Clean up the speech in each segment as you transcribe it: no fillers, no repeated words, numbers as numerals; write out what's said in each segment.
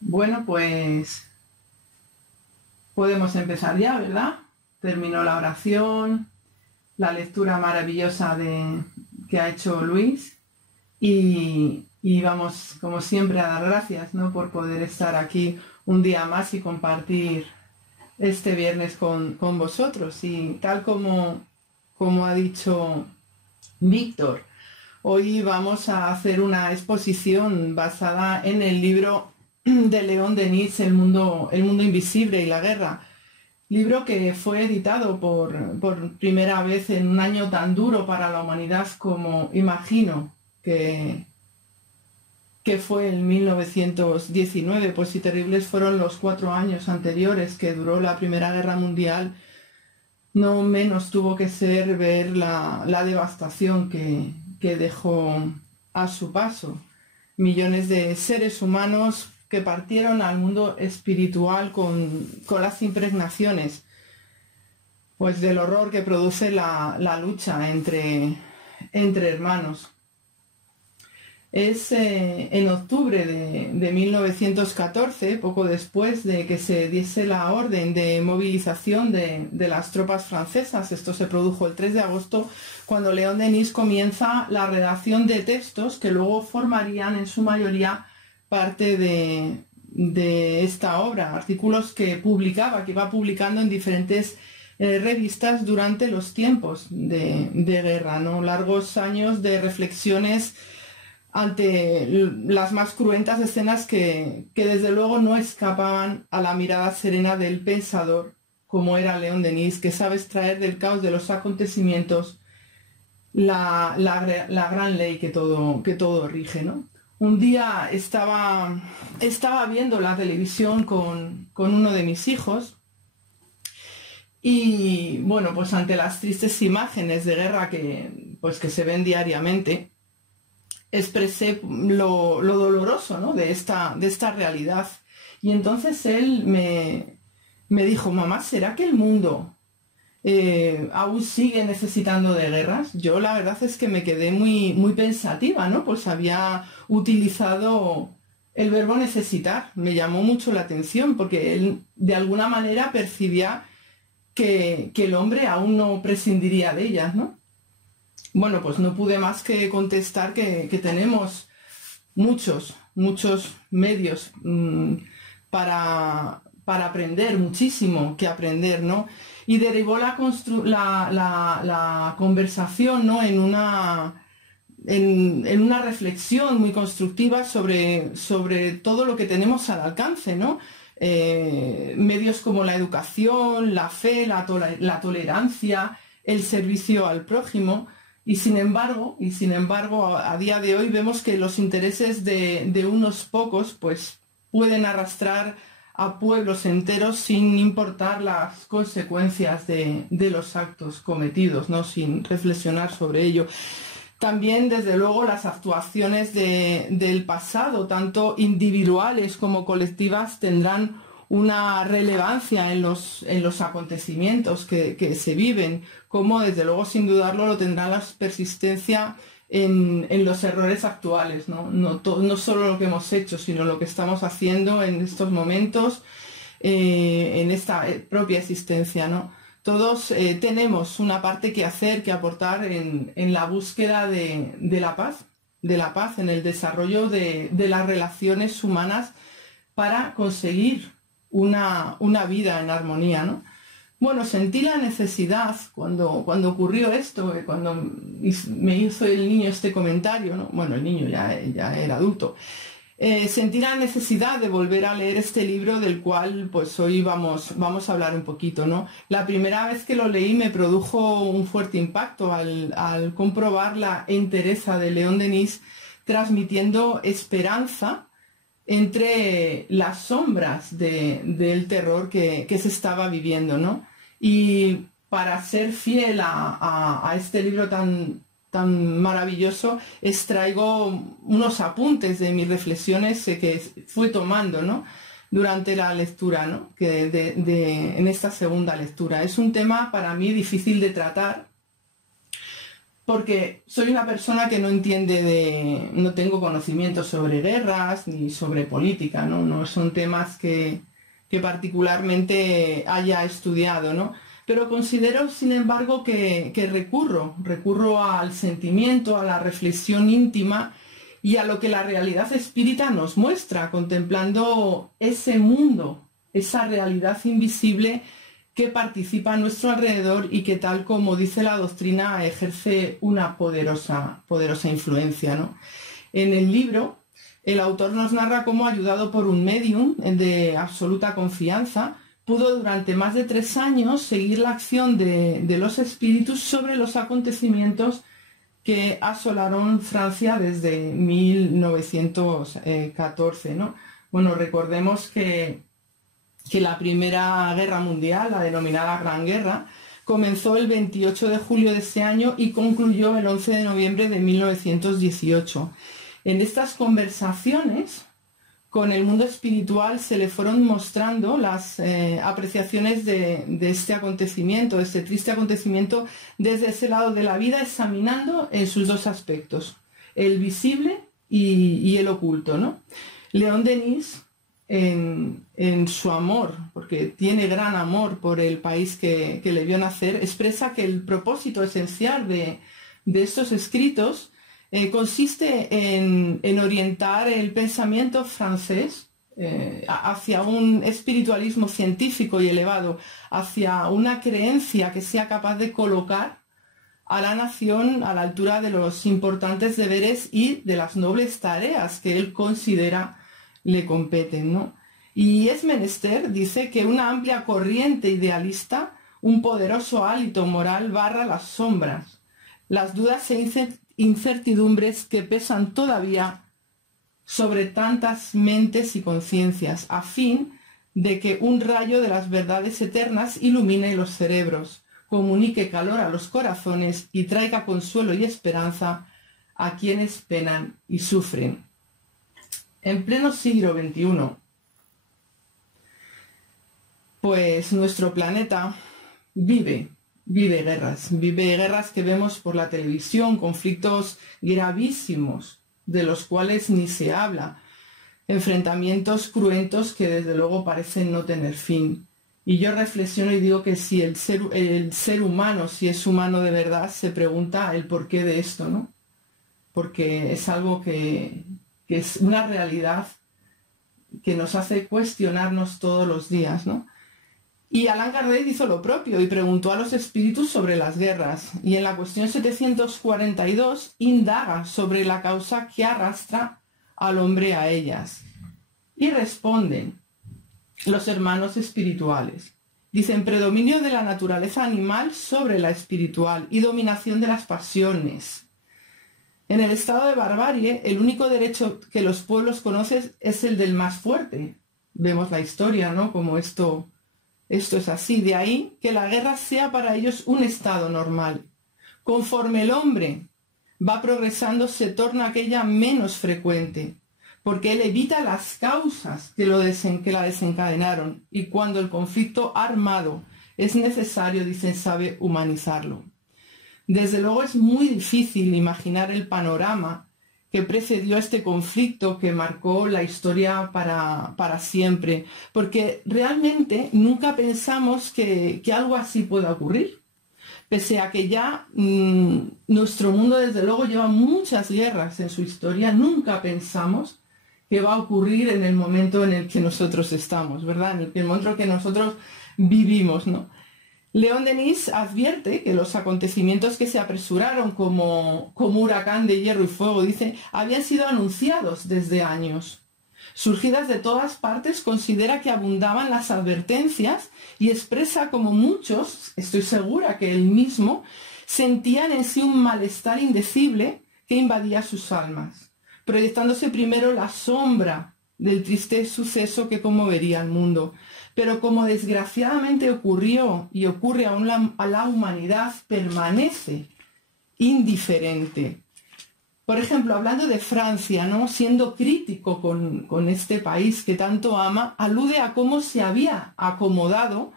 Bueno, pues podemos empezar ya, ¿verdad? Terminó la oración, la lectura maravillosa que ha hecho Luis y vamos, como siempre, a dar gracias, ¿no? Por poder estar aquí un día más y compartir este viernes con vosotros. Y tal como ha dicho Víctor, hoy vamos a hacer una exposición basada en el libro de León Denis, El mundo invisible y la guerra. Libro que fue editado por primera vez en un año tan duro para la humanidad como imagino que fue en 1919, pues si terribles fueron los 4 años anteriores que duró la Primera Guerra Mundial, no menos tuvo que ser ver la devastación que dejó a su paso. Millones de seres humanos que partieron al mundo espiritual con las impregnaciones, pues del horror que produce la lucha entre hermanos. Es en octubre de 1914, poco después de que se diese la orden de movilización de las tropas francesas, esto se produjo el 3 de agosto, cuando León Denis comienza la redacción de textos que luego formarían en su mayoría parte de esta obra, artículos que iba publicando en diferentes revistas durante los tiempos de guerra, ¿no? Largos años de reflexiones ante las más cruentas escenas que desde luego no escapaban a la mirada serena del pensador, como era León Denis, que sabe extraer del caos de los acontecimientos la gran ley que todo rige, ¿no? Un día estaba viendo la televisión con uno de mis hijos y, bueno, pues ante las tristes imágenes de guerra que se ven diariamente, expresé lo doloroso, ¿no? de esta realidad. Y entonces él me dijo: mamá, ¿será que el mundo aún sigue necesitando de guerras? Yo la verdad es que me quedé muy, muy pensativa, ¿no? Pues había utilizado el verbo necesitar. Me llamó mucho la atención porque él de alguna manera percibía que el hombre aún no prescindiría de ellas, ¿no? Bueno, pues no pude más que contestar que tenemos muchos medios para aprender, muchísimo que aprender, ¿no? Y derivó la conversación, ¿no? en una reflexión muy constructiva sobre todo lo que tenemos al alcance, ¿no? Medios como la educación, la fe, la tolerancia, el servicio al prójimo. Y sin embargo, a día de hoy vemos que los intereses de unos pocos pues pueden arrastrar a pueblos enteros sin importar las consecuencias de los actos cometidos, ¿no? Sin reflexionar sobre ello. También, desde luego, las actuaciones del pasado, tanto individuales como colectivas, tendrán una relevancia en los acontecimientos que se viven, como desde luego sin dudarlo lo tendrá la persistencia en los errores actuales, ¿no? No solo lo que hemos hecho, sino lo que estamos haciendo en estos momentos, en esta propia existencia, ¿no? Todos tenemos una parte que hacer, que aportar en la búsqueda de la paz, en el desarrollo de las relaciones humanas para conseguir una vida en armonía, ¿no? Bueno, sentí la necesidad cuando ocurrió esto, cuando me hizo el niño este comentario, ¿no? Bueno, el niño ya era adulto. Sentí la necesidad de volver a leer este libro, del cual pues hoy vamos a hablar un poquito, ¿no? La primera vez que lo leí me produjo un fuerte impacto al comprobar la entereza de León Denis transmitiendo esperanza entre las sombras del terror que se estaba viviendo, ¿no? Y para ser fiel a este libro tan maravilloso, extraigo unos apuntes de mis reflexiones que fui tomando, ¿no? Durante la lectura, ¿no? En esta segunda lectura. Es un tema para mí difícil de tratar, porque soy una persona que no entiende no tengo conocimientos sobre guerras ni sobre política, ¿no? No son temas que particularmente haya estudiado, ¿no? Pero considero, sin embargo, que recurro al sentimiento, a la reflexión íntima y a lo que la realidad espírita nos muestra, contemplando ese mundo, esa realidad invisible que participa a nuestro alrededor y que, tal como dice la doctrina, ejerce una poderosa influencia, ¿no? En el libro, el autor nos narra cómo, ayudado por un médium de absoluta confianza, pudo durante más de 3 años seguir la acción de los espíritus sobre los acontecimientos que asolaron Francia desde 1914, ¿no? Bueno, recordemos que la Primera Guerra Mundial, la denominada Gran Guerra, comenzó el 28 de julio de ese año y concluyó el 11 de noviembre de 1918. En estas conversaciones con el mundo espiritual se le fueron mostrando las apreciaciones de este acontecimiento, de este triste acontecimiento, desde ese lado de la vida, examinando en sus 2 aspectos, el visible y el oculto, ¿no? León Denis, en su amor, porque tiene gran amor por el país que le vio nacer, expresa que el propósito esencial de estos escritos consiste en orientar el pensamiento francés hacia un espiritualismo científico y elevado, hacia una creencia que sea capaz de colocar a la nación a la altura de los importantes deberes y de las nobles tareas que él considera le competen, ¿no? Y es menester, dice, que una amplia corriente idealista, un poderoso hálito moral barra las sombras, las dudas e incertidumbres que pesan todavía sobre tantas mentes y conciencias, a fin de que un rayo de las verdades eternas ilumine los cerebros, comunique calor a los corazones y traiga consuelo y esperanza a quienes penan y sufren. En pleno siglo XXI, pues nuestro planeta vive guerras que vemos por la televisión, conflictos gravísimos de los cuales ni se habla, enfrentamientos cruentos que desde luego parecen no tener fin. Y yo reflexiono y digo que si el ser humano, si es humano de verdad, se pregunta el porqué de esto, ¿no? Porque es algo que es una realidad que nos hace cuestionarnos todos los días, ¿no? Y Allan Kardec hizo lo propio y preguntó a los espíritus sobre las guerras, y en la cuestión 742 indaga sobre la causa que arrastra al hombre a ellas. Y responden los hermanos espirituales. Dicen: predominio de la naturaleza animal sobre la espiritual y dominación de las pasiones. En el estado de barbarie, el único derecho que los pueblos conocen es el del más fuerte. Vemos la historia, ¿no? Como esto es así. De ahí que la guerra sea para ellos un estado normal. Conforme el hombre va progresando, se torna aquella menos frecuente, porque él evita las causas que la desencadenaron, y cuando el conflicto armado es necesario, dicen, sabe humanizarlo. Desde luego es muy difícil imaginar el panorama que precedió a este conflicto que marcó la historia para siempre, porque realmente nunca pensamos que algo así pueda ocurrir, pese a que ya nuestro mundo desde luego lleva muchas guerras en su historia. Nunca pensamos que va a ocurrir en el momento en el que nosotros estamos, ¿verdad? En el momento que nosotros vivimos, ¿no? León Denis advierte que los acontecimientos que se apresuraron como huracán de hierro y fuego, dice, habían sido anunciados desde años. Surgidas de todas partes, considera que abundaban las advertencias y expresa como muchos, estoy segura que él mismo, sentían en sí un malestar indecible que invadía sus almas, proyectándose primero la sombra del triste suceso que conmovería al mundo. Pero como desgraciadamente ocurrió y ocurre aún a la humanidad, permanece indiferente. Por ejemplo, hablando de Francia, ¿no? Siendo crítico con este país que tanto ama, alude a cómo se había acomodado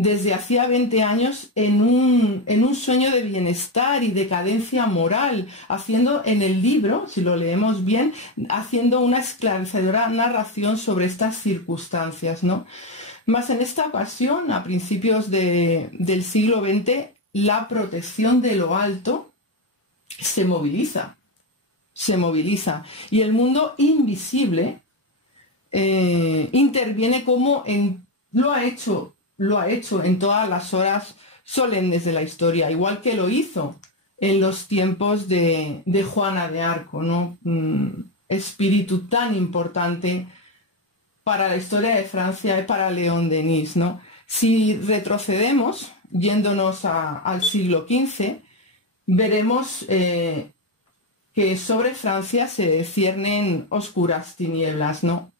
desde hacía 20 años en un sueño de bienestar y decadencia moral, haciendo en el libro, si lo leemos bien, haciendo una esclarecedora narración sobre estas circunstancias, ¿no? Más en esta ocasión, a principios del siglo XX, la protección de lo alto se moviliza, y el mundo invisible interviene como lo ha hecho en todas las horas solemnes de la historia, igual que lo hizo en los tiempos de Juana de Arco, ¿no? Espíritu tan importante para la historia de Francia y para León Denis, ¿no? Si retrocedemos, yéndonos al siglo XV, veremos que sobre Francia se ciernen oscuras tinieblas, ¿no?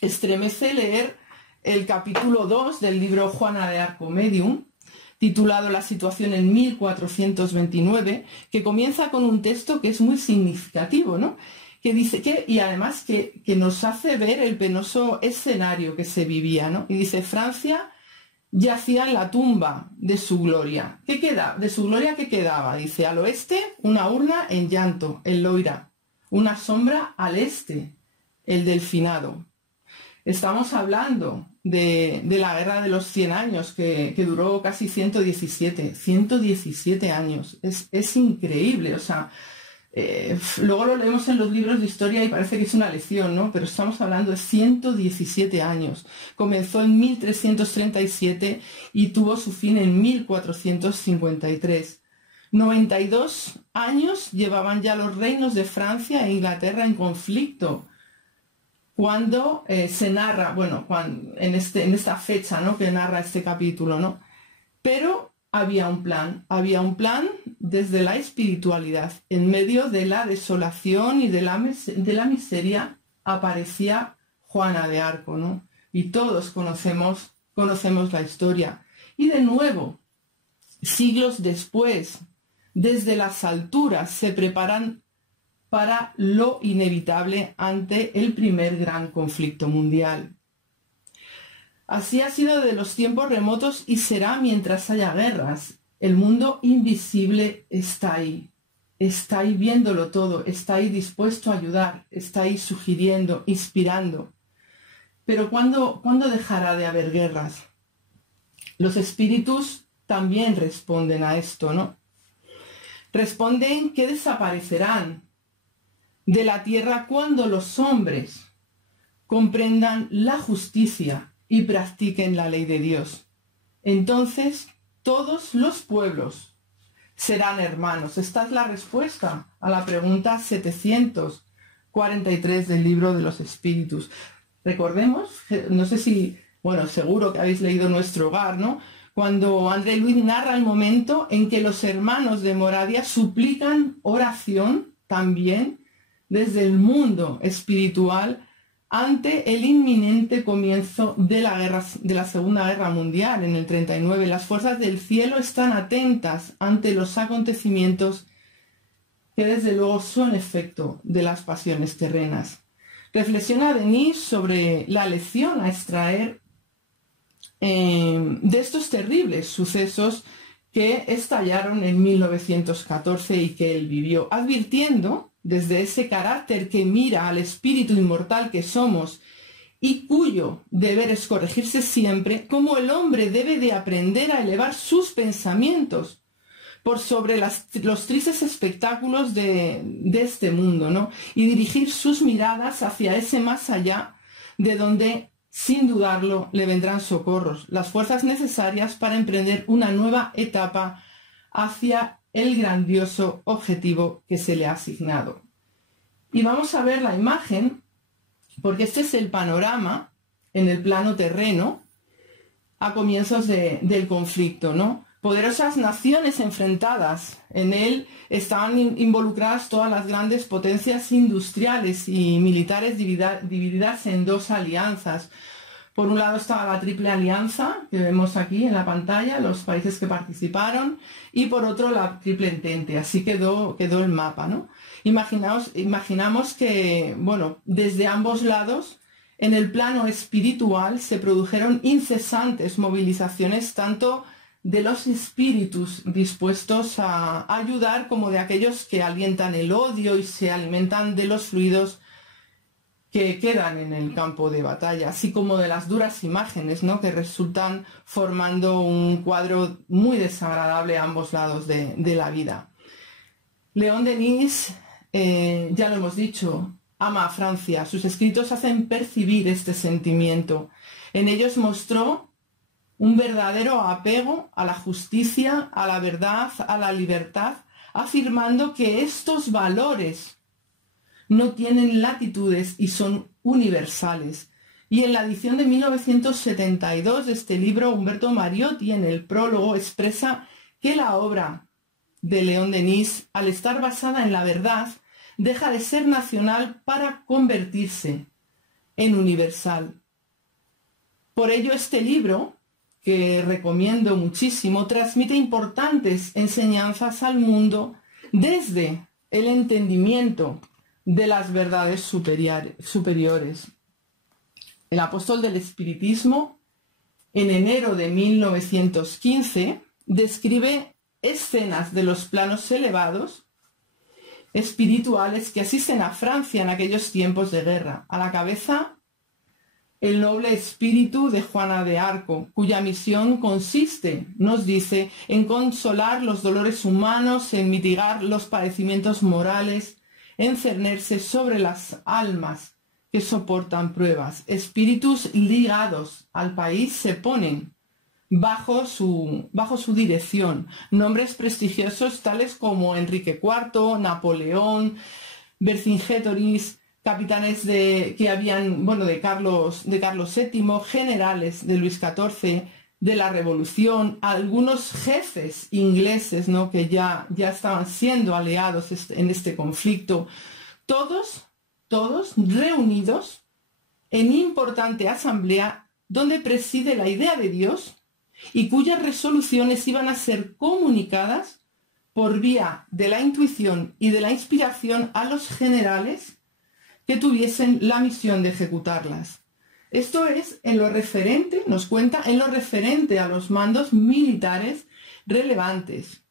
Estremece leer el capítulo 2 del libro Juana de Arco Medium, titulado La situación en 1429, que comienza con un texto que es muy significativo, ¿no? Que dice y además que nos hace ver el penoso escenario que se vivía, ¿no? Y dice: Francia yacía en la tumba de su gloria. ¿Qué queda? De su gloria, ¿qué quedaba? Dice: al oeste, una urna en llanto, el Loira, una sombra al este, el Delfinado. Estamos hablando de la guerra de los 100 años, que duró casi 117 años. Es increíble, o sea, luego lo leemos en los libros de historia y parece que es una lección, ¿no? Pero estamos hablando de 117 años. Comenzó en 1337 y tuvo su fin en 1453. 92 años llevaban ya los reinos de Francia e Inglaterra en conflicto. Cuando se narra, bueno, en esta fecha, ¿no?, que narra este capítulo, ¿no? Pero había un plan desde la espiritualidad. En medio de la desolación y de la miseria aparecía Juana de Arco, ¿no? Y todos conocemos la historia. Y de nuevo, siglos después, desde las alturas se preparan para lo inevitable ante el primer gran conflicto mundial. Así ha sido de los tiempos remotos y será mientras haya guerras. El mundo invisible está ahí viéndolo todo, está ahí dispuesto a ayudar, está ahí sugiriendo, inspirando. Pero ¿cuándo dejará de haber guerras? Los espíritus también responden a esto, ¿no? Responden que desaparecerán de la tierra cuando los hombres comprendan la justicia y practiquen la ley de Dios. Entonces todos los pueblos serán hermanos. Esta es la respuesta a la pregunta 743 del libro de los espíritus. Recordemos, no sé si, bueno, seguro que habéis leído Nuestro Hogar, ¿no? Cuando André Luis narra el momento en que los hermanos de Moravia suplican oración también desde el mundo espiritual ante el inminente comienzo de la Segunda Guerra Mundial en el 39. Las fuerzas del cielo están atentas ante los acontecimientos que desde luego son efecto de las pasiones terrenas. Reflexiona Denis sobre la lección a extraer de estos terribles sucesos que estallaron en 1914 y que él vivió, advirtiendo desde ese carácter que mira al espíritu inmortal que somos y cuyo deber es corregirse siempre, cómo el hombre debe de aprender a elevar sus pensamientos por sobre los tristes espectáculos de este mundo, ¿no? Y dirigir sus miradas hacia ese más allá, de donde, sin dudarlo, le vendrán socorros, las fuerzas necesarias para emprender una nueva etapa hacia el grandioso objetivo que se le ha asignado. Y vamos a ver la imagen, porque este es el panorama en el plano terreno a comienzos del conflicto, ¿no? Poderosas naciones enfrentadas. En él estaban involucradas todas las grandes potencias industriales y militares divididas en dos alianzas. Por un lado estaba la Triple Alianza, que vemos aquí en la pantalla, los países que participaron, y por otro la Triple Entente. Así quedó el mapa, ¿no? Imaginamos que, bueno, desde ambos lados En el plano espiritual se produjeron incesantes movilizaciones tanto de los espíritus dispuestos a ayudar como de aquellos que alientan el odio y se alimentan de los fluidos que quedan en el campo de batalla, así como de las duras imágenes, ¿no?, que resultan formando un cuadro muy desagradable a ambos lados de la vida. León Denis, ya lo hemos dicho, ama a Francia. Sus escritos hacen percibir este sentimiento. En ellos mostró un verdadero apego a la justicia, a la verdad, a la libertad, afirmando que estos valores no tienen latitudes y son universales. Y en la edición de 1972 de este libro, Umberto Mariotti, en el prólogo, expresa que la obra de León Denis, al estar basada en la verdad, deja de ser nacional para convertirse en universal. Por ello, este libro, que recomiendo muchísimo, transmite importantes enseñanzas al mundo desde el entendimiento de las verdades superiores. El apóstol del espiritismo, en enero de 1915, describe escenas de los planos elevados espirituales que asisten a Francia en aquellos tiempos de guerra. A la cabeza, el noble espíritu de Juana de Arco, cuya misión consiste, nos dice, en consolar los dolores humanos, en mitigar los padecimientos morales, en cernerse sobre las almas que soportan pruebas. Espíritus ligados al país se ponen bajo su dirección. Nombres prestigiosos tales como Enrique IV, Napoleón, Vercingetorix, capitanes de Carlos VII, generales de Luis XIV, de la Revolución, algunos jefes ingleses, ¿no?, que ya estaban siendo aliados en este conflicto, todos reunidos en importante asamblea donde preside la idea de Dios y cuyas resoluciones iban a ser comunicadas por vía de la intuición y de la inspiración a los generales que tuviesen la misión de ejecutarlas. Esto es en lo referente, nos cuenta, en lo referente a los mandos militares relevantes,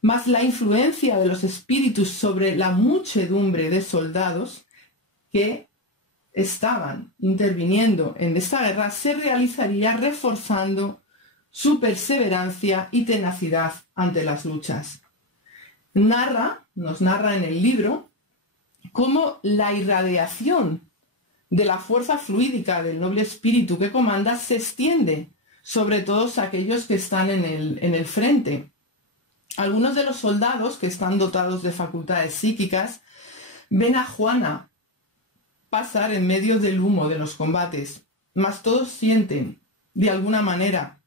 más la influencia de los espíritus sobre la muchedumbre de soldados que estaban interviniendo en esta guerra se realizaría reforzando su perseverancia y tenacidad ante las luchas. Nos narra en el libro cómo la irradiación de la fuerza fluídica del noble espíritu que comanda se extiende sobre todos aquellos que están en el frente. Algunos de los soldados que están dotados de facultades psíquicas ven a Juana pasar en medio del humo de los combates, mas todos sienten, de alguna manera,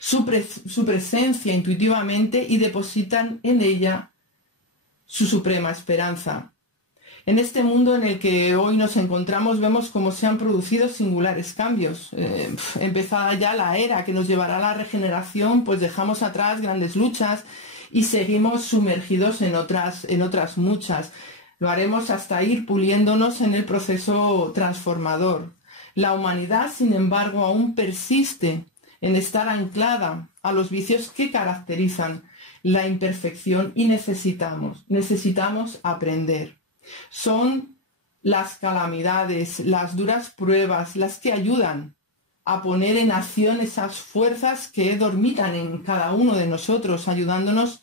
su presencia intuitivamente y depositan en ella su suprema esperanza. En este mundo en el que hoy nos encontramos vemos cómo se han producido singulares cambios. Empezada ya la era que nos llevará a la regeneración, pues dejamos atrás grandes luchas y seguimos sumergidos en otras muchas. Lo haremos hasta ir puliéndonos en el proceso transformador. La humanidad, sin embargo, aún persiste en estar anclada a los vicios que caracterizan la imperfección y necesitamos aprender. Son las calamidades, las duras pruebas, las que ayudan a poner en acción esas fuerzas que dormitan en cada uno de nosotros, ayudándonos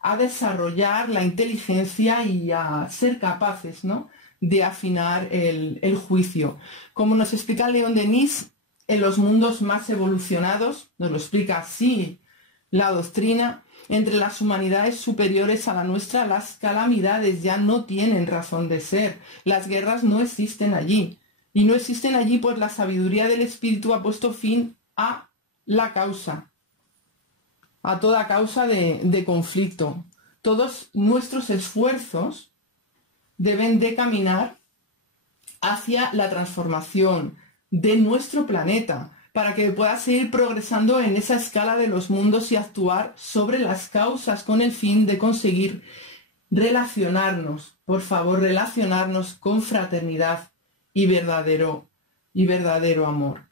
a desarrollar la inteligencia y a ser capaces, ¿no?, de afinar el juicio. Como nos explica León Denis, en los mundos más evolucionados, nos lo explica así la doctrina, entre las humanidades superiores a la nuestra, las calamidades ya no tienen razón de ser. Las guerras no existen allí. Y no existen allí pues la sabiduría del espíritu ha puesto fin a la causa, a toda causa de conflicto. Todos nuestros esfuerzos deben de caminar hacia la transformación de nuestro planeta, para que pueda seguir progresando en esa escala de los mundos y actuar sobre las causas con el fin de conseguir relacionarnos, por favor, relacionarnos con fraternidad y verdadero amor.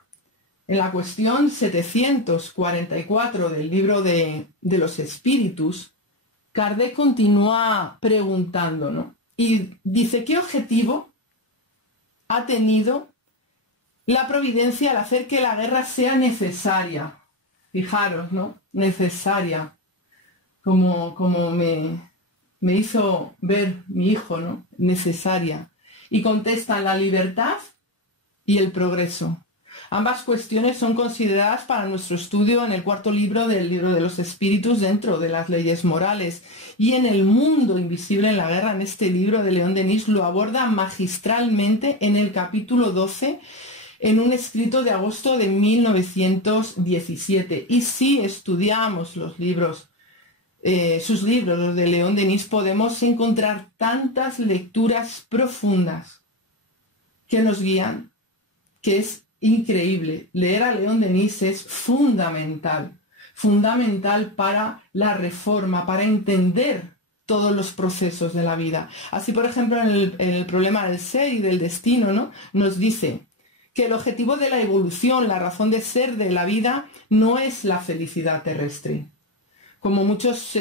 En la cuestión 744 del libro de los Espíritus, Kardec continúa preguntando, ¿no? Y dice, ¿qué objetivo ha tenido la providencia al hacer que la guerra sea necesaria? Fijaros, ¿no? Necesaria. Como me hizo ver mi hijo, ¿no? Necesaria. Y contestan la libertad y el progreso. Ambas cuestiones son consideradas para nuestro estudio en el cuarto libro del libro de los Espíritus dentro de las leyes morales. Y en El mundo invisible en la guerra, en este libro de León Denis, lo aborda magistralmente en el capítulo 12, en un escrito de agosto de 1917. Y si estudiamos los libros, sus libros, los de León Denis, podemos encontrar tantas lecturas profundas que nos guían, que es increíble. Leer a León Denis es fundamental para la reforma, para entender todos los procesos de la vida. Así, por ejemplo, en el problema del ser y del destino, ¿no? Nos dice que el objetivo de la evolución, la razón de ser de la vida, no es la felicidad terrestre, como muchos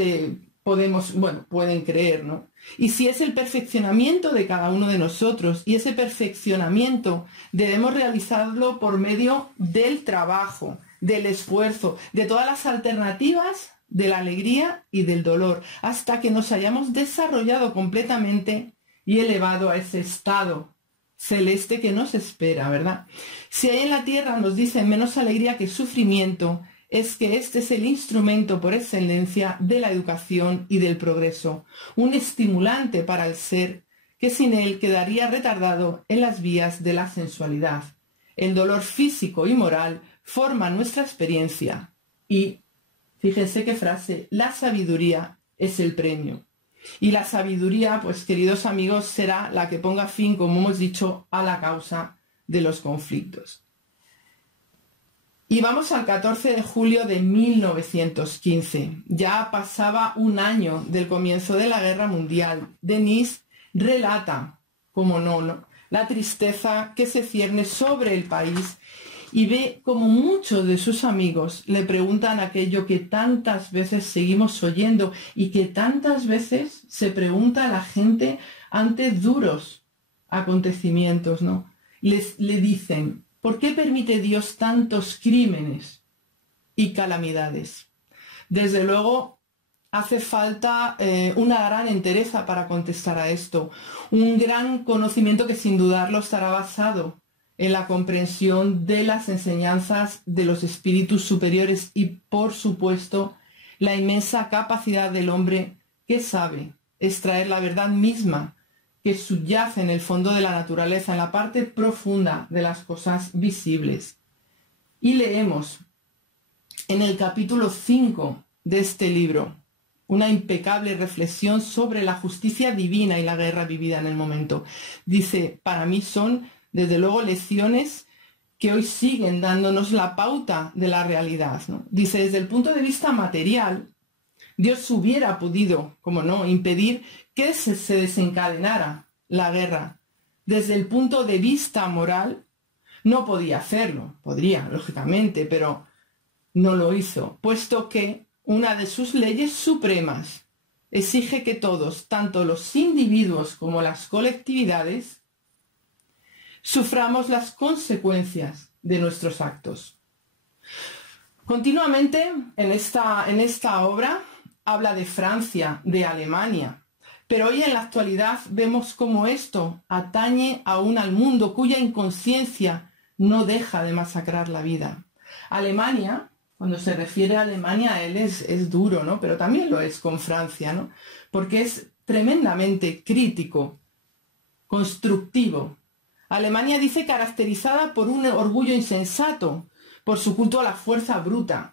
pueden creer, ¿no? Y si es el perfeccionamiento de cada uno de nosotros, y ese perfeccionamiento debemos realizarlo por medio del trabajo, del esfuerzo, de todas las alternativas, de la alegría y del dolor, hasta que nos hayamos desarrollado completamente y elevado a ese estado celeste que nos espera, ¿verdad? Si hay en la tierra, nos dicen, menos alegría que sufrimiento, es que este es el instrumento por excelencia de la educación y del progreso, un estimulante para el ser que sin él quedaría retardado en las vías de la sensualidad. El dolor físico y moral forma nuestra experiencia y, fíjense qué frase, la sabiduría es el premio. Y la sabiduría, pues queridos amigos, será la que ponga fin, como hemos dicho, a la causa de los conflictos. Y vamos al 14 de julio de 1915. Ya pasaba un año del comienzo de la Guerra Mundial. Denis relata, como no, la tristeza que se cierne sobre el país y ve como muchos de sus amigos le preguntan aquello que tantas veces seguimos oyendo y que tantas veces se pregunta a la gente ante duros acontecimientos, ¿no? Le dicen, ¿por qué permite Dios tantos crímenes y calamidades? Desde luego, hace falta una gran entereza para contestar a esto, un gran conocimiento que sin dudarlo estará basado en la comprensión de las enseñanzas de los espíritus superiores y, por supuesto, la inmensa capacidad del hombre que sabe extraer la verdad misma que subyace en el fondo de la naturaleza, en la parte profunda de las cosas visibles. Y leemos en el capítulo 5 de este libro una impecable reflexión sobre la justicia divina y la guerra vivida en el momento. Dice, para mí son, desde luego, lecciones que hoy siguen dándonos la pauta de la realidad, ¿no? Dice, desde el punto de vista material, Dios hubiera podido, como no, impedir que se desencadenara la guerra. Desde el punto de vista moral, no podía hacerlo. Podría, lógicamente, pero no lo hizo, puesto que una de sus leyes supremas exige que todos, tanto los individuos como las colectividades, suframos las consecuencias de nuestros actos. Continuamente en esta obra habla de Francia, de Alemania, pero hoy en la actualidad vemos cómo esto atañe aún al mundo cuya inconsciencia no deja de masacrar la vida. Alemania, cuando se refiere a Alemania, él es duro, ¿no? Pero también lo es con Francia, ¿no? Porque es tremendamente crítico, constructivo. Alemania dice caracterizada por un orgullo insensato, por su culto a la fuerza bruta.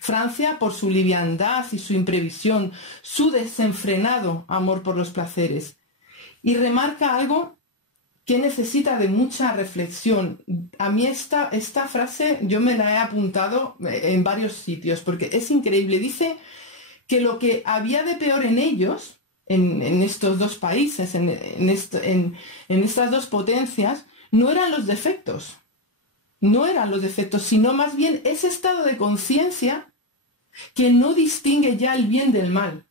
Francia por su liviandad y su imprevisión, su desenfrenado amor por los placeres. Y remarca algo que necesita de mucha reflexión. A mí esta frase yo me la he apuntado en varios sitios porque es increíble. Dice que lo que había de peor en ellos, en estos dos países, en estas dos potencias, no eran los defectos, sino más bien ese estado de conciencia que no distingue ya el bien del mal.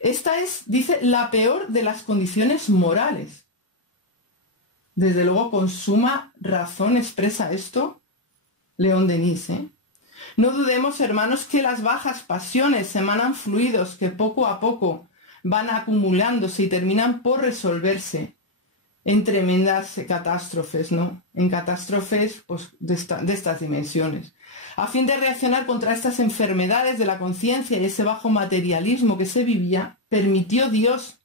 Esta es, dice, la peor de las condiciones morales. Desde luego, con suma razón expresa esto León Denis, ¿eh? No dudemos, hermanos, que las bajas pasiones emanan fluidos que poco a poco van acumulándose y terminan por resolverse en tremendas catástrofes, ¿no? En catástrofes pues, de estas dimensiones. A fin de reaccionar contra estas enfermedades de la conciencia y ese bajo materialismo que se vivía, permitió Dios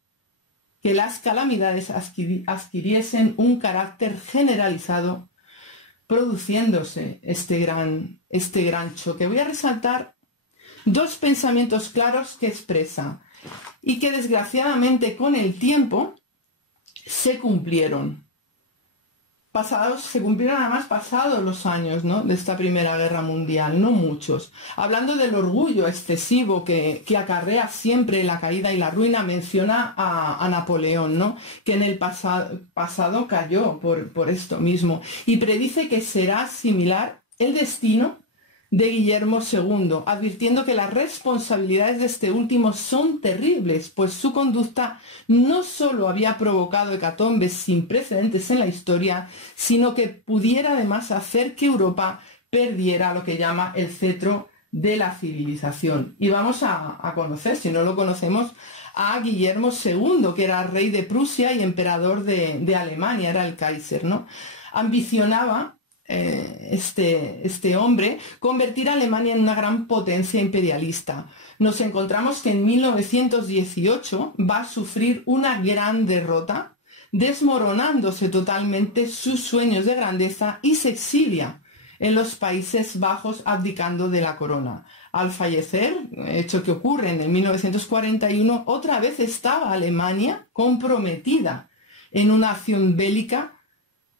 que las calamidades adquiriesen un carácter generalizado, produciéndose este gran choque. Voy a resaltar dos pensamientos claros que expresa y que desgraciadamente con el tiempo se cumplieron. Se cumplieron además pasados los años, ¿no?, de esta Primera Guerra Mundial, no muchos. Hablando del orgullo excesivo que acarrea siempre la caída y la ruina, menciona a Napoleón, ¿no?, que en el pasado cayó por esto mismo, y predice que será similar el destino de Guillermo II, advirtiendo que las responsabilidades de este último son terribles, pues su conducta no solo había provocado hecatombes sin precedentes en la historia, sino que pudiera además hacer que Europa perdiera lo que llama el cetro de la civilización. Y vamos a conocer, si no lo conocemos, a Guillermo II, que era rey de Prusia y emperador de Alemania, era el Kaiser, ¿no? Ambicionaba este hombre convertir a Alemania en una gran potencia imperialista. Nos encontramos que en 1918 va a sufrir una gran derrota, desmoronándose totalmente sus sueños de grandeza, y se exilia en los Países Bajos abdicando de la corona. Al fallecer, hecho que ocurre en el 1941, otra vez estaba Alemania comprometida en una acción bélica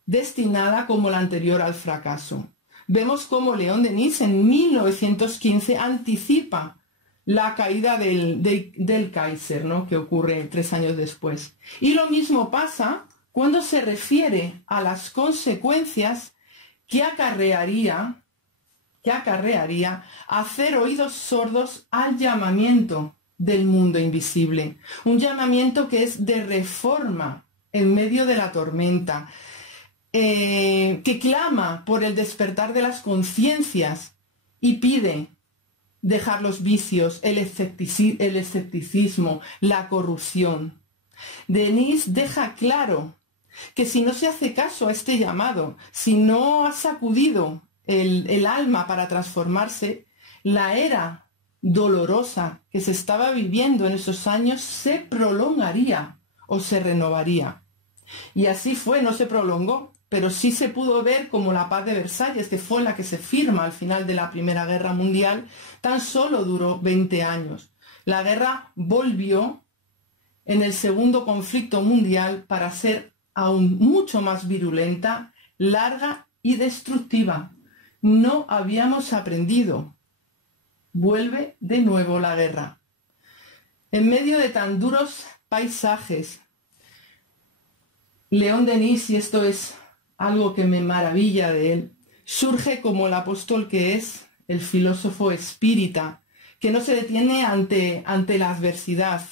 destinada como la anterior al fracaso. Vemos cómo León Denis en 1915 anticipa la caída del Kaiser, ¿no?, que ocurre 3 años después. Y lo mismo pasa cuando se refiere a las consecuencias que acarrearía hacer oídos sordos al llamamiento del mundo invisible. Un llamamiento que es de reforma en medio de la tormenta, que clama por el despertar de las conciencias y pide dejar los vicios, el escepticismo, la corrupción. Denis deja claro que si no se hace caso a este llamado, si no ha sacudido el alma para transformarse, la era dolorosa que se estaba viviendo en esos años se prolongaría o se renovaría. Y así fue, no se prolongó, pero sí se pudo ver como la paz de Versalles, que fue la que se firma al final de la Primera Guerra Mundial, tan solo duró 20 años. La guerra volvió en el segundo conflicto mundial para ser aún mucho más virulenta, larga y destructiva. No habíamos aprendido. Vuelve de nuevo la guerra. En medio de tan duros paisajes, León Denis, y esto es algo que me maravilla de él, surge como el apóstol que es, el filósofo espírita, que no se detiene ante la adversidad,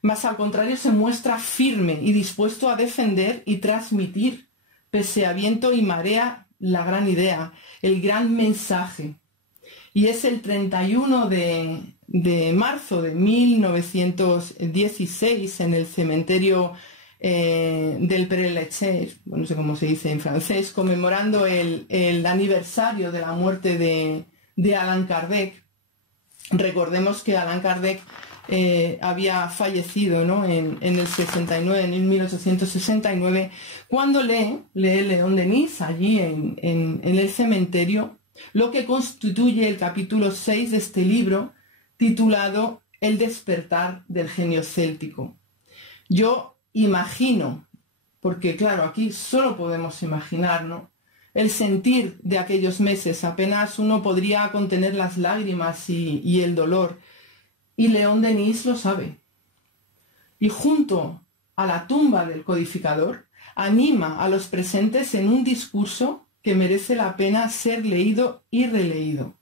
mas al contrario se muestra firme y dispuesto a defender y transmitir, pese a viento y marea, la gran idea, el gran mensaje. Y es el 31 de marzo de 1916 en el cementerio del Père Lachaise, no sé cómo se dice en francés, conmemorando el aniversario de la muerte de Allan Kardec. Recordemos que Allan Kardec había fallecido, ¿no?, en el 69, en 1869, cuando lee León Denis allí en el cementerio lo que constituye el capítulo 6 de este libro, titulado El despertar del genio céltico. Yo imagino, porque claro, aquí solo podemos imaginar, ¿no?, el sentir de aquellos meses. Apenas uno podría contener las lágrimas y el dolor. Y León Denis lo sabe. Y junto a la tumba del codificador anima a los presentes en un discurso que merece la pena ser leído y releído.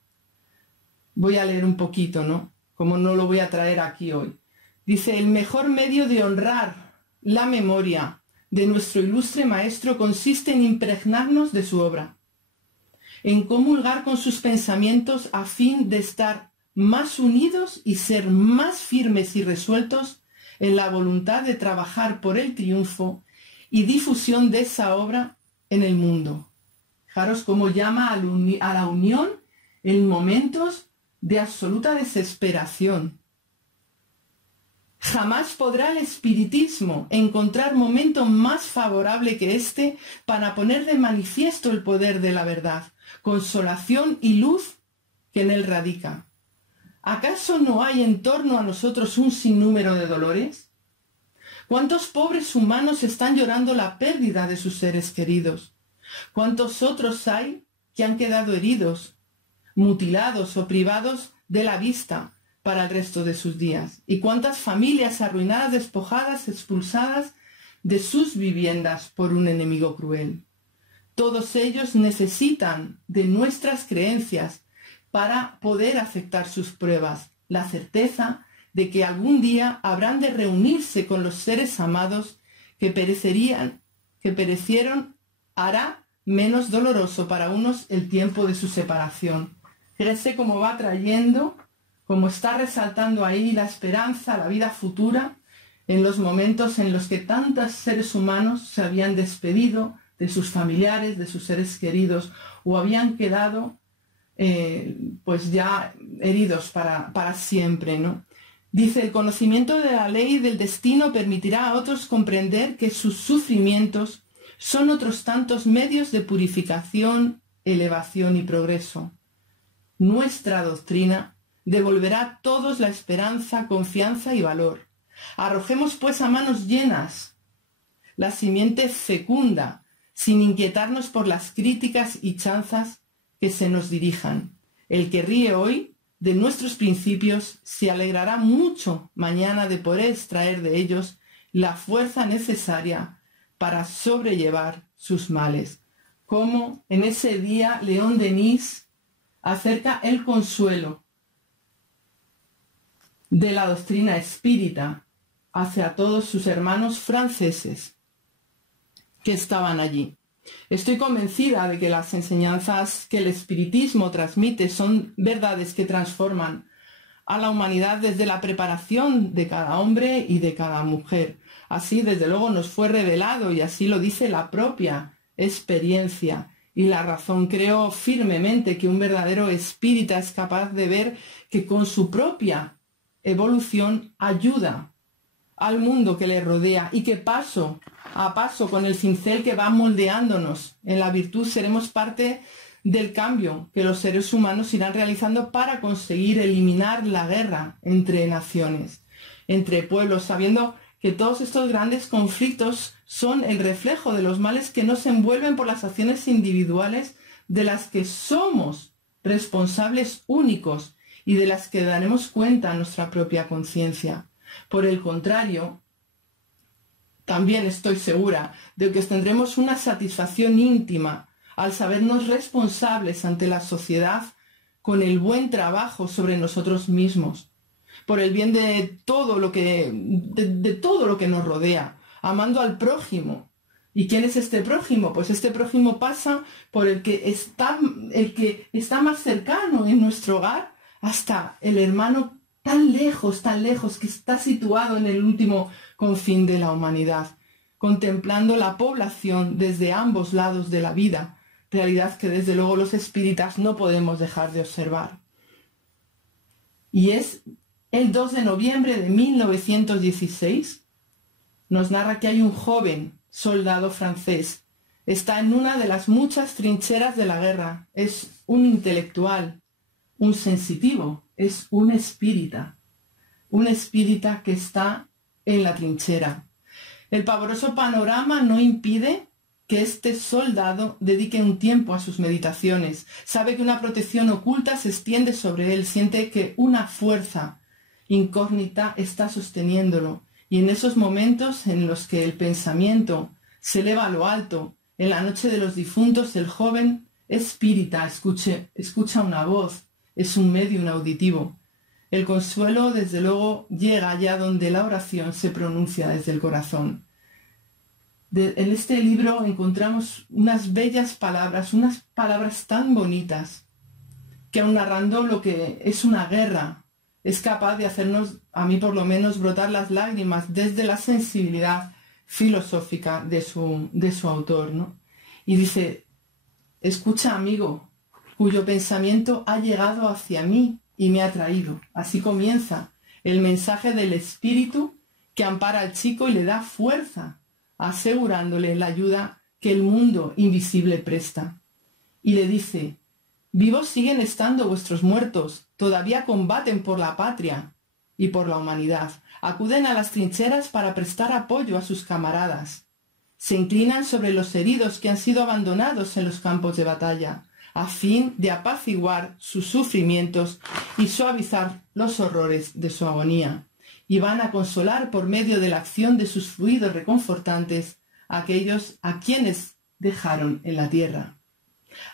Voy a leer un poquito, ¿no? Como no lo voy a traer aquí hoy. Dice: el mejor medio de honrar la memoria de nuestro ilustre maestro consiste en impregnarnos de su obra, en comulgar con sus pensamientos a fin de estar más unidos y ser más firmes y resueltos en la voluntad de trabajar por el triunfo y difusión de esa obra en el mundo. Fijaros cómo llama a la unión en momentos de absoluta desesperación. Jamás podrá el espiritismo encontrar momento más favorable que este para poner de manifiesto el poder de la verdad, consolación y luz que en él radica. ¿Acaso no hay en torno a nosotros un sinnúmero de dolores? ¿Cuántos pobres humanos están llorando la pérdida de sus seres queridos? ¿Cuántos otros hay que han quedado heridos, mutilados o privados de la vista para el resto de sus días? ¿Y cuántas familias arruinadas, despojadas, expulsadas de sus viviendas por un enemigo cruel? Todos ellos necesitan de nuestras creencias para poder aceptar sus pruebas, la certeza de que algún día habrán de reunirse con los seres amados que perecieron, hará menos doloroso para unos el tiempo de su separación. Fíjese cómo va trayendo, cómo está resaltando ahí la esperanza, la vida futura, en los momentos en los que tantos seres humanos se habían despedido de sus familiares, de sus seres queridos, o habían quedado pues ya heridos para siempre, ¿no? Dice: el conocimiento de la ley y del destino permitirá a otros comprender que sus sufrimientos son otros tantos medios de purificación, elevación y progreso. Nuestra doctrina devolverá a todos la esperanza, confianza y valor. Arrojemos pues a manos llenas la simiente fecunda, sin inquietarnos por las críticas y chanzas que se nos dirijan. El que ríe hoy de nuestros principios se alegrará mucho mañana de poder extraer de ellos la fuerza necesaria para sobrellevar sus males. Como en ese día León Denis acerca el consuelo de la doctrina espírita hacia todos sus hermanos franceses que estaban allí. Estoy convencida de que las enseñanzas que el espiritismo transmite son verdades que transforman a la humanidad desde la preparación de cada hombre y de cada mujer. Así, desde luego, nos fue revelado y así lo dice la propia experiencia y la razón. Creo firmemente que un verdadero espírita es capaz de ver que con su propia evolución ayuda al mundo que le rodea y que paso a paso, con el cincel que va moldeándonos en la virtud, seremos parte del cambio que los seres humanos irán realizando para conseguir eliminar la guerra entre naciones, entre pueblos, sabiendo que todos estos grandes conflictos son el reflejo de los males que nos envuelven por las acciones individuales de las que somos responsables únicos y de las que daremos cuenta a nuestra propia conciencia. Por el contrario, también estoy segura de que tendremos una satisfacción íntima al sabernos responsables ante la sociedad con el buen trabajo sobre nosotros mismos, por el bien de todo lo que nos rodea, amando al prójimo. ¿Y quién es este prójimo? Pues este prójimo pasa por el que está más cercano en nuestro hogar, hasta el hermano tan lejos, que está situado en el último confín de la humanidad, contemplando la población desde ambos lados de la vida, realidad que desde luego los espíritas no podemos dejar de observar. Y es el 2 de noviembre de 1916, nos narra que hay un joven soldado francés, está en una de las muchas trincheras de la guerra, es un intelectual, un sensitivo, es un espírita que está en la trinchera. El pavoroso panorama no impide que este soldado dedique un tiempo a sus meditaciones. Sabe que una protección oculta se extiende sobre él, siente que una fuerza incógnita está sosteniéndolo, y en esos momentos en los que el pensamiento se eleva a lo alto. En la noche de los difuntos el joven espírita escucha una voz, es un medium auditivo. El consuelo, desde luego, llega allá donde la oración se pronuncia desde el corazón. En este libro encontramos unas bellas palabras, unas palabras tan bonitas, que aun narrando lo que es una guerra, es capaz de hacernos, a mí por lo menos, brotar las lágrimas desde la sensibilidad filosófica de su autor, ¿no? Y dice, escucha, amigo, cuyo pensamiento ha llegado hacia mí y me ha traído. Así comienza el mensaje del espíritu que ampara al chico y le da fuerza, asegurándole la ayuda que el mundo invisible presta. Y le dice, vivos siguen estando vuestros muertos, todavía combaten por la patria y por la humanidad. Acuden a las trincheras para prestar apoyo a sus camaradas. Se inclinan sobre los heridos que han sido abandonados en los campos de batalla, a fin de apaciguar sus sufrimientos y suavizar los horrores de su agonía. Y van a consolar por medio de la acción de sus fluidos reconfortantes a aquellos a quienes dejaron en la tierra.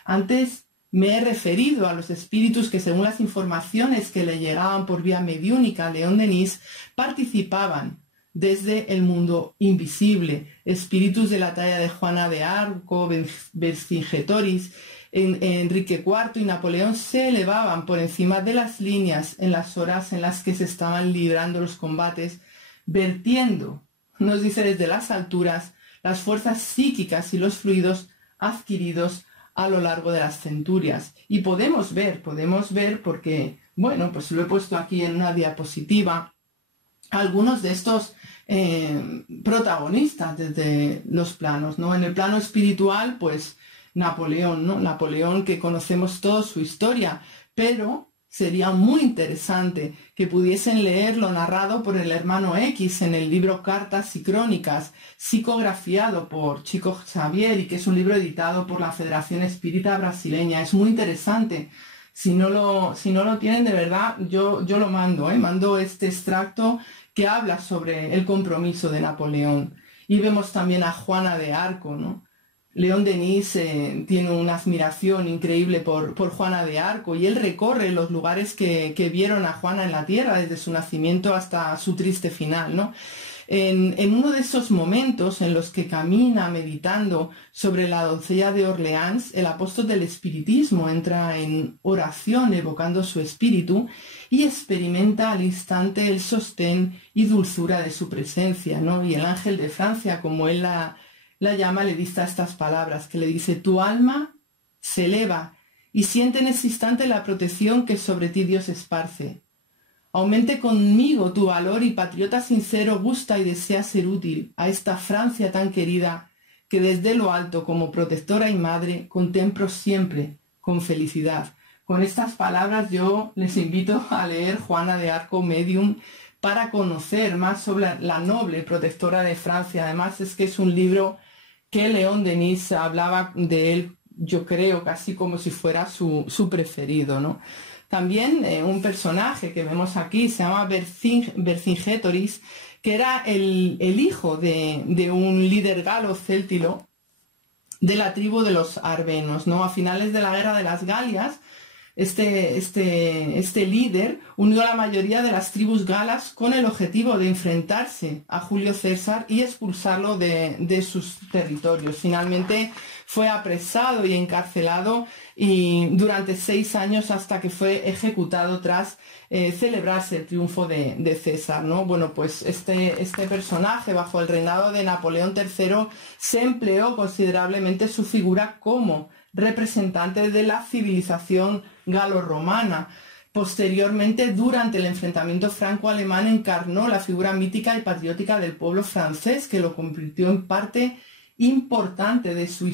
Antes me he referido a los espíritus que, según las informaciones que le llegaban por vía mediúnica a León Denis, participaban desde el mundo invisible, espíritus de la talla de Juana de Arco, Vercingetoris, Enrique IV y Napoleón se elevaban por encima de las líneas en las horas en las que se estaban librando los combates, vertiendo, nos dice, desde las alturas, las fuerzas psíquicas y los fluidos adquiridos a lo largo de las centurias. Y podemos ver porque, bueno, pues lo he puesto aquí en una diapositiva, algunos de estos protagonistas desde los planos, ¿no? En el plano espiritual, pues Napoleón, ¿no? Napoleón, que conocemos toda su historia, pero sería muy interesante que pudiesen leer lo narrado por el hermano X en el libro Cartas y Crónicas, psicografiado por Chico Xavier, y que es un libro editado por la Federación Espírita Brasileña. Es muy interesante. Si no lo tienen, de verdad, yo lo mando este extracto que habla sobre el compromiso de Napoleón. Y vemos también a Juana de Arco, ¿no? León Denis tiene una admiración increíble por Juana de Arco, y él recorre los lugares que vieron a Juana en la tierra, desde su nacimiento hasta su triste final, ¿no? En uno de esos momentos en los que camina meditando sobre la doncella de Orleans, el apóstol del espiritismo entra en oración evocando su espíritu y experimenta al instante el sostén y dulzura de su presencia, ¿no? Y el ángel de Francia, como él la llama, le dicta estas palabras, que le dice: tu alma se eleva y siente en ese instante la protección que sobre ti Dios esparce. Aumente conmigo tu valor, y patriota sincero gusta y desea ser útil a esta Francia tan querida, que desde lo alto como protectora y madre contemplo siempre con felicidad. Con estas palabras yo les invito a leer Juana de Arco Medium para conocer más sobre la noble protectora de Francia. Además es que es un libro que León Denis hablaba de él, yo creo, casi como si fuera su preferido, ¿no? También un personaje que vemos aquí se llama Vercingétoris, que era el hijo de un líder galo céltilo de la tribu de los arbenos, ¿no? A finales de la guerra de las Galias, este líder unió a la mayoría de las tribus galas con el objetivo de enfrentarse a Julio César y expulsarlo de sus territorios. Finalmente fue apresado y encarcelado durante 6 años, hasta que fue ejecutado tras celebrarse el triunfo de César, ¿no? Bueno, pues este personaje, bajo el reinado de Napoleón III, se empleó considerablemente su figura como representante de la civilización galo-romana. Posteriormente, durante el enfrentamiento franco-alemán, encarnó la figura mítica y patriótica del pueblo francés, que lo convirtió en parte importante de su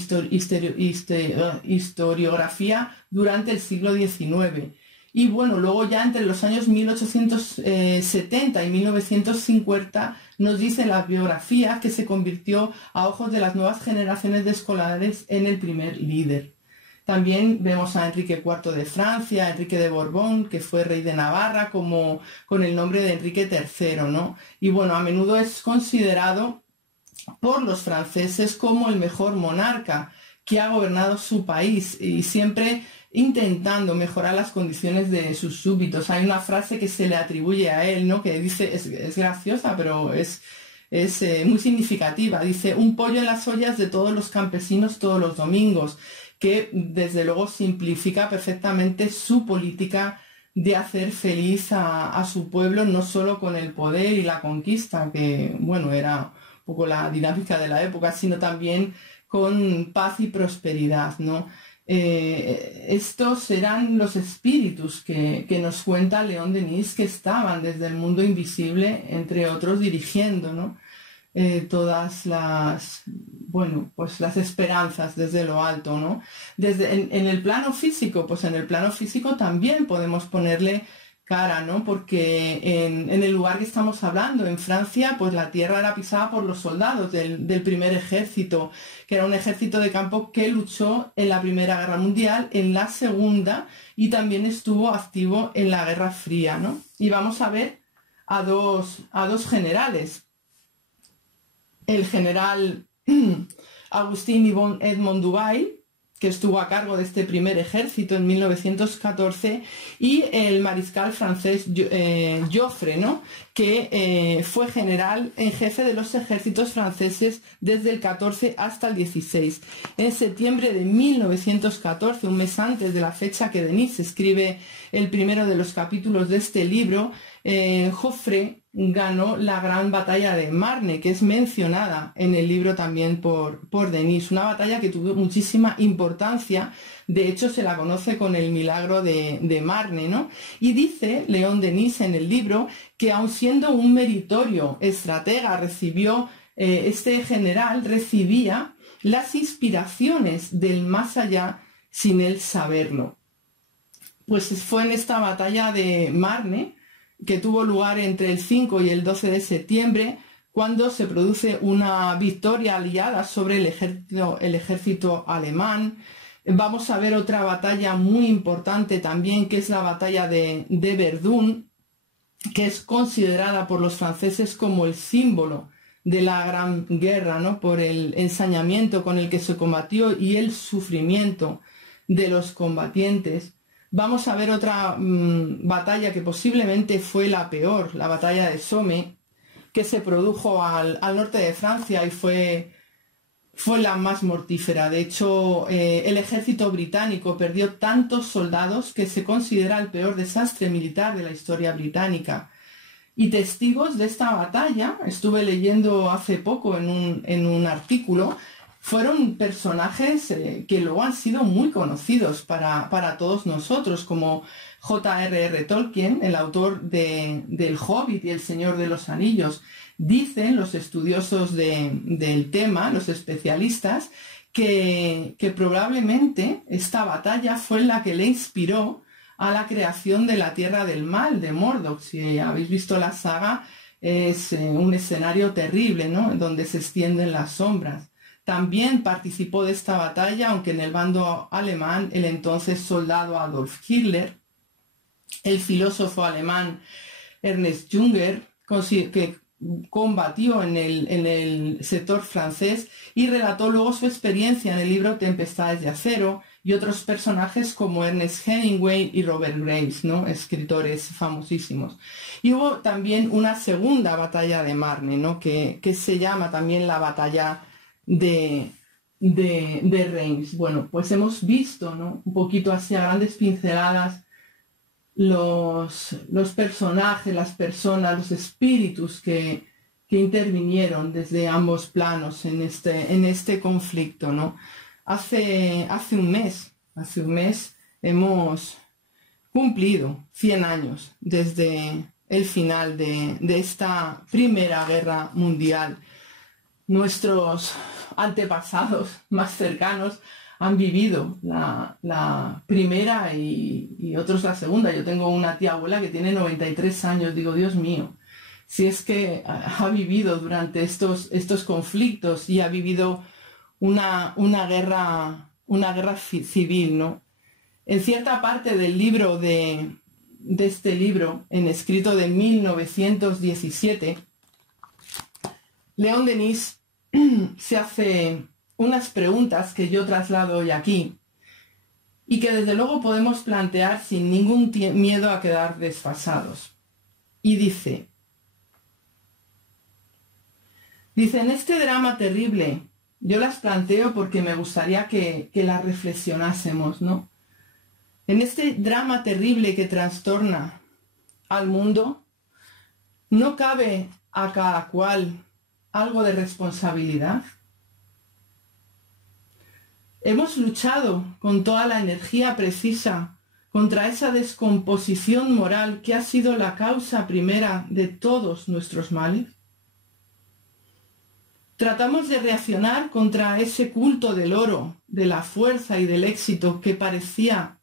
historiografía durante el siglo XIX. Y bueno, luego ya entre los años 1870 y 1950 nos dice la biografía que se convirtió a ojos de las nuevas generaciones de escolares en el primer líder. También vemos a Enrique IV de Francia, Enrique de Borbón, que fue rey de Navarra, como con el nombre de Enrique III, ¿no? Y bueno, a menudo es considerado por los franceses como el mejor monarca que ha gobernado su país y siempre intentando mejorar las condiciones de sus súbditos. Hay una frase que se le atribuye a él, ¿no? Que dice, es graciosa, pero es muy significativa. Dice, un pollo en las ollas de todos los campesinos todos los domingos, que desde luego simplifica perfectamente su política de hacer feliz a su pueblo, no solo con el poder y la conquista, que bueno, era un poco la dinámica de la época, sino también con paz y prosperidad, ¿no? Estos eran los espíritus que nos cuenta León Denis, que estaban desde el mundo invisible, entre otros, dirigiendo, ¿no? Todas las, bueno, pues las esperanzas desde lo alto, ¿no? En el plano físico, pues en el plano físico también podemos ponerle cara, ¿no? Porque en el lugar que estamos hablando, en Francia, pues la tierra era pisada por los soldados del primer ejército, que era un ejército de campo que luchó en la Primera Guerra Mundial, en la Segunda, y también estuvo activo en la Guerra Fría, ¿no? Y vamos a ver a dos generales. El general Agustín Yvon Edmond Duvail, que estuvo a cargo de este primer ejército en 1914, y el mariscal francés Joffre, ¿no? Que fue general en jefe de los ejércitos franceses desde el 14 hasta el 16. En septiembre de 1914, un mes antes de la fecha que Denis escribe el primero de los capítulos de este libro, Joffre ganó la gran batalla de Marne, que es mencionada en el libro también por Denis, una batalla que tuvo muchísima importancia. De hecho, se la conoce con el milagro de Marne, ¿no? Y dice León Denis en el libro que aun siendo un meritorio estratega, este general recibía las inspiraciones del más allá sin él saberlo. Pues fue en esta batalla de Marne, que tuvo lugar entre el 5 y el 12 de septiembre, cuando se produce una victoria aliada sobre el ejército alemán. Vamos a ver otra batalla muy importante también, que es la batalla de Verdún, que es considerada por los franceses como el símbolo de la Gran Guerra, ¿no? Por el ensañamiento con el que se combatió y el sufrimiento de los combatientes. Vamos a ver otra batalla que posiblemente fue la peor, la batalla de Somme, que se produjo al norte de Francia y fue la más mortífera. De hecho, el ejército británico perdió tantos soldados que se considera el peor desastre militar de la historia británica. Y testigos de esta batalla, estuve leyendo hace poco en un artículo, fueron personajes que luego han sido muy conocidos para todos nosotros, como J.R.R. Tolkien, el autor del Hobbit y El Señor de los Anillos. Dicen los estudiosos del tema, los especialistas, que probablemente esta batalla fue la que le inspiró a la creación de la Tierra del Mal, de Mordor. Si habéis visto la saga, es un escenario terrible, ¿no? Donde se extienden las sombras. También participó de esta batalla, aunque en el bando alemán, el entonces soldado Adolf Hitler, el filósofo alemán Ernest Junger, que combatió en el sector francés y relató luego su experiencia en el libro Tempestades de Acero, y otros personajes como Ernest Hemingway y Robert Graves, ¿no? Escritores famosísimos. Y hubo también una segunda batalla de Marne, ¿no? que se llama también la batalla de Reims. Bueno, pues hemos visto, ¿no? Un poquito así a grandes pinceladas los personajes, las personas, los espíritus que intervinieron desde ambos planos en este conflicto, ¿no? Hace un mes hemos cumplido 100 años desde el final de esta Primera Guerra Mundial. Nuestros antepasados más cercanos han vivido la primera y otros la segunda. Yo tengo una tía abuela que tiene 93 años. Digo, Dios mío, si es que ha vivido durante estos conflictos y ha vivido una guerra civil, ¿no? En cierta parte del libro de este libro, en escrito de 1917, León Denis se hace unas preguntas que yo traslado hoy aquí y que desde luego podemos plantear sin ningún miedo a quedar desfasados. Y dice, en este drama terrible, yo las planteo porque me gustaría que las reflexionásemos, ¿no? En este drama terrible que trastorna al mundo, ¿no cabe a cada cual algo de responsabilidad? Hemos luchado con toda la energía precisa contra esa descomposición moral que ha sido la causa primera de todos nuestros males. Tratamos de reaccionar contra ese culto del oro, de la fuerza y del éxito que parecía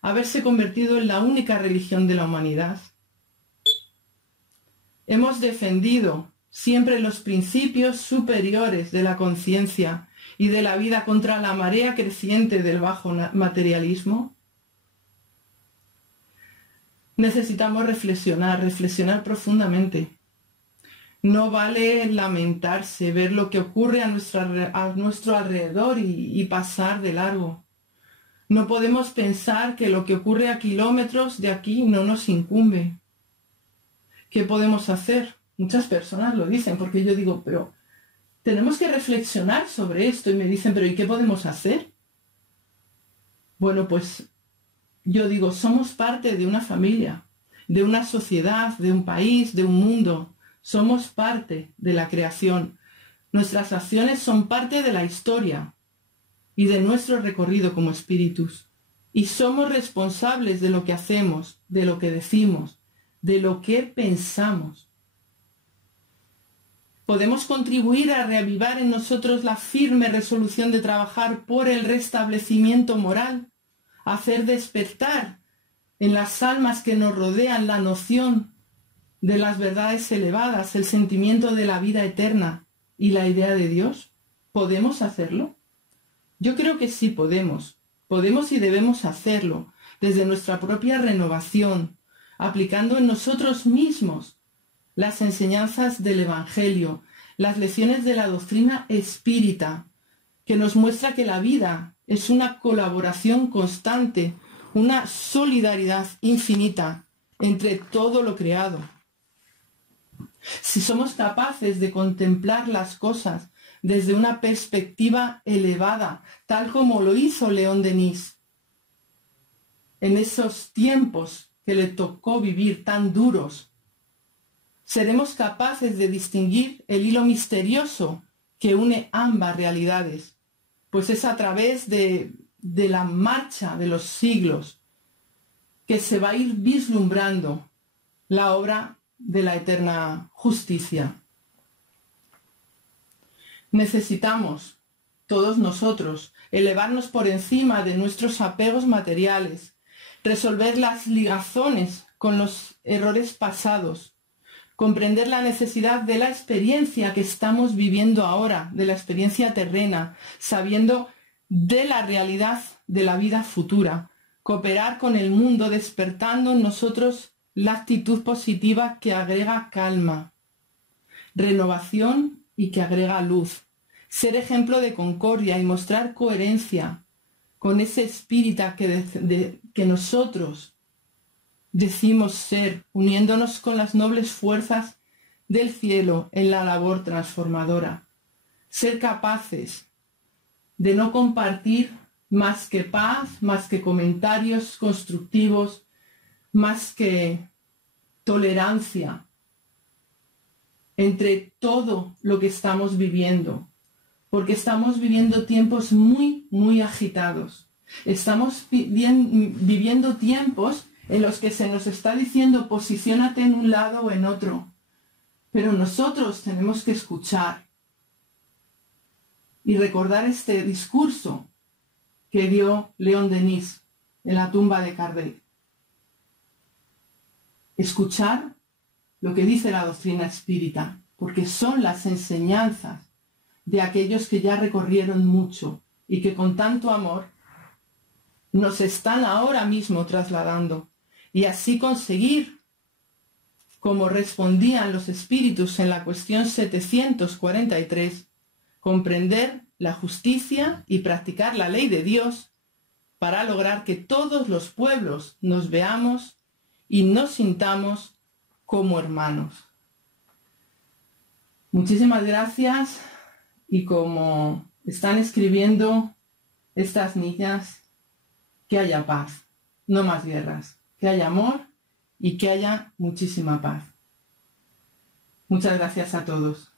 haberse convertido en la única religión de la humanidad. Hemos defendido siempre los principios superiores de la conciencia y de la vida contra la marea creciente del bajo materialismo. Necesitamos reflexionar profundamente. No vale lamentarse, ver lo que ocurre a nuestro alrededor y pasar de largo. No podemos pensar que lo que ocurre a kilómetros de aquí no nos incumbe. ¿Qué podemos hacer? Muchas personas lo dicen, porque yo digo, pero tenemos que reflexionar sobre esto. Y me dicen, pero ¿y qué podemos hacer? Bueno, pues yo digo, somos parte de una familia, de una sociedad, de un país, de un mundo. Somos parte de la creación. Nuestras acciones son parte de la historia y de nuestro recorrido como espíritus. Y somos responsables de lo que hacemos, de lo que decimos, de lo que pensamos. Podemos contribuir a reavivar en nosotros la firme resolución de trabajar por el restablecimiento moral, hacer despertar en las almas que nos rodean la noción de las verdades elevadas, el sentimiento de la vida eterna y la idea de Dios. ¿Podemos hacerlo? Yo creo que sí podemos. Podemos y debemos hacerlo desde nuestra propia renovación, aplicando en nosotros mismos las enseñanzas del Evangelio, las lecciones de la doctrina espírita, que nos muestra que la vida es una colaboración constante, una solidaridad infinita entre todo lo creado. Si somos capaces de contemplar las cosas desde una perspectiva elevada, tal como lo hizo León Denis, en esos tiempos que le tocó vivir tan duros, seremos capaces de distinguir el hilo misterioso que une ambas realidades, pues es a través de la marcha de los siglos que se va a ir vislumbrando la obra de la eterna justicia. Necesitamos, todos nosotros, elevarnos por encima de nuestros apegos materiales, resolver las ligazones con los errores pasados, comprender la necesidad de la experiencia que estamos viviendo ahora, de la experiencia terrena, sabiendo de la realidad de la vida futura, cooperar con el mundo, despertando en nosotros la actitud positiva que agrega calma, renovación y que agrega luz, ser ejemplo de concordia y mostrar coherencia con ese espíritu que nosotros decimos ser, uniéndonos con las nobles fuerzas del cielo en la labor transformadora. Ser capaces de no compartir más que paz, más que comentarios constructivos, más que tolerancia entre todo lo que estamos viviendo, porque estamos viviendo tiempos muy, muy agitados. Estamos viviendo tiempos en los que se nos está diciendo posiciónate en un lado o en otro, pero nosotros tenemos que escuchar y recordar este discurso que dio León Denis en la tumba de Kardec. Escuchar lo que dice la doctrina espírita, porque son las enseñanzas de aquellos que ya recorrieron mucho y que con tanto amor nos están ahora mismo trasladando, y así conseguir, como respondían los espíritus en la cuestión 743, comprender la justicia y practicar la ley de Dios para lograr que todos los pueblos nos veamos y nos sintamos como hermanos. Muchísimas gracias, y como están escribiendo estas niñas, que haya paz, no más guerras, que haya amor y que haya muchísima paz. Muchas gracias a todos.